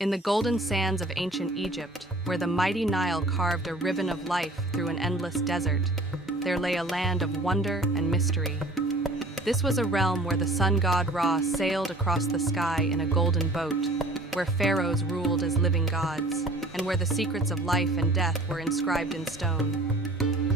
In the golden sands of ancient Egypt, where the mighty Nile carved a ribbon of life through an endless desert, there lay a land of wonder and mystery. This was a realm where the sun god Ra sailed across the sky in a golden boat, where pharaohs ruled as living gods, and where the secrets of life and death were inscribed in stone.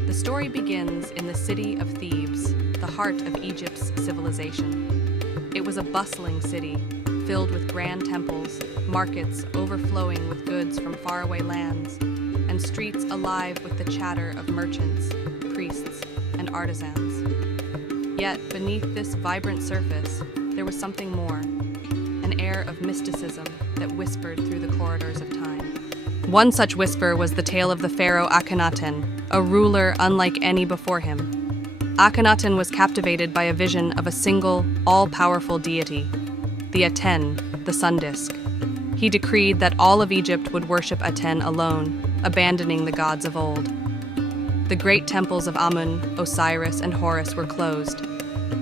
The story begins in the city of Thebes, the heart of Egypt's civilization. It was a bustling city, filled with grand temples, markets overflowing with goods from faraway lands, and streets alive with the chatter of merchants, priests, and artisans. Yet, beneath this vibrant surface, there was something more, an air of mysticism that whispered through the corridors of time. One such whisper was the tale of the pharaoh Akhenaten, a ruler unlike any before him. Akhenaten was captivated by a vision of a single, all-powerful deity, the Aten, the sun disk. He decreed that all of Egypt would worship Aten alone, abandoning the gods of old. The great temples of Amun, Osiris, and Horus were closed,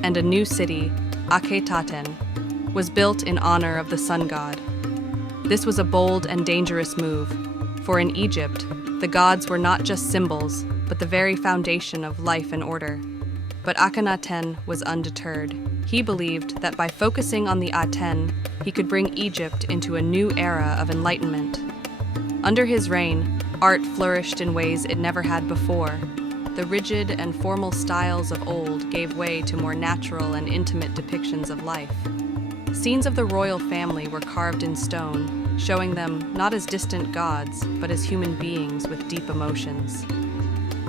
and a new city, Akhetaten, was built in honor of the sun god. This was a bold and dangerous move, for in Egypt, the gods were not just symbols, but the very foundation of life and order. But Akhenaten was undeterred. He believed that by focusing on the Aten, he could bring Egypt into a new era of enlightenment. Under his reign, art flourished in ways it never had before. The rigid and formal styles of old gave way to more natural and intimate depictions of life. Scenes of the royal family were carved in stone, showing them not as distant gods, but as human beings with deep emotions.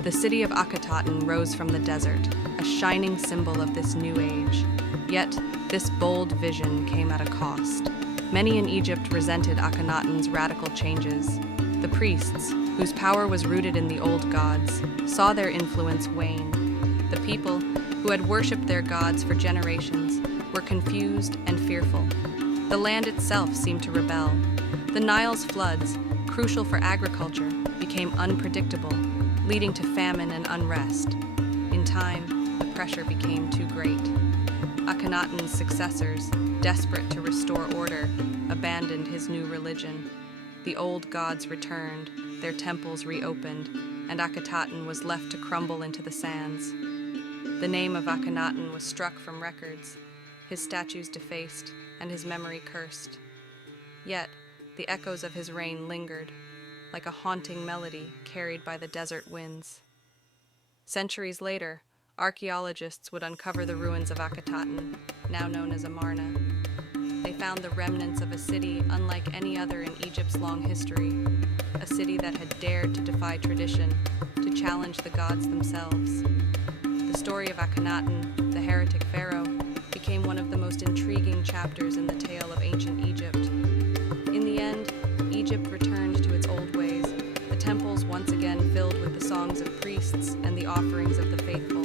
The city of Akhetaten rose from the desert, a shining symbol of this new age. Yet, this bold vision came at a cost. Many in Egypt resented Akhenaten's radical changes. The priests, whose power was rooted in the old gods, saw their influence wane. The people, who had worshipped their gods for generations, were confused and fearful. The land itself seemed to rebel. The Nile's floods, crucial for agriculture, became unpredictable, leading to famine and unrest. In time, the pressure became too great. Akhenaten's successors, desperate to restore order, abandoned his new religion. The old gods returned, their temples reopened, and Akhetaten was left to crumble into the sands. The name of Akhenaten was struck from records, his statues defaced, and his memory cursed. Yet, the echoes of his reign lingered, like a haunting melody carried by the desert winds. Centuries later, archaeologists would uncover the ruins of Akhetaten, now known as Amarna. They found the remnants of a city unlike any other in Egypt's long history, a city that had dared to defy tradition, to challenge the gods themselves. The story of Akhenaten, the heretic pharaoh, became one of the most intriguing chapters in the tale of ancient Egypt. In the end, Egypt returned to its old ways, the temples once again filled with the songs of priests and the offerings of the faithful.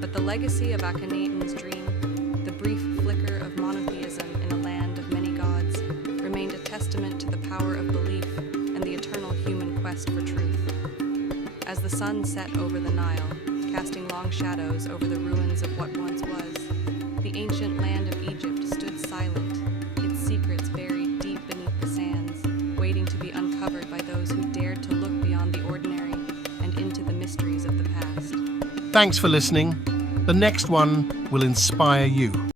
But the legacy of Akhenaten's dream, the brief flicker of monotheism in a land of many gods, remained a testament to the power of belief and the eternal human quest for truth. As the sun set over the Nile, casting long shadows over the ruins of what once was, the ancient land of Egypt stood silent, its secrets buried deep beneath the sands, waiting to be uncovered by those who dared to look beyond the ordinary and into the mysteries of the past. Thanks for listening. The next one will inspire you.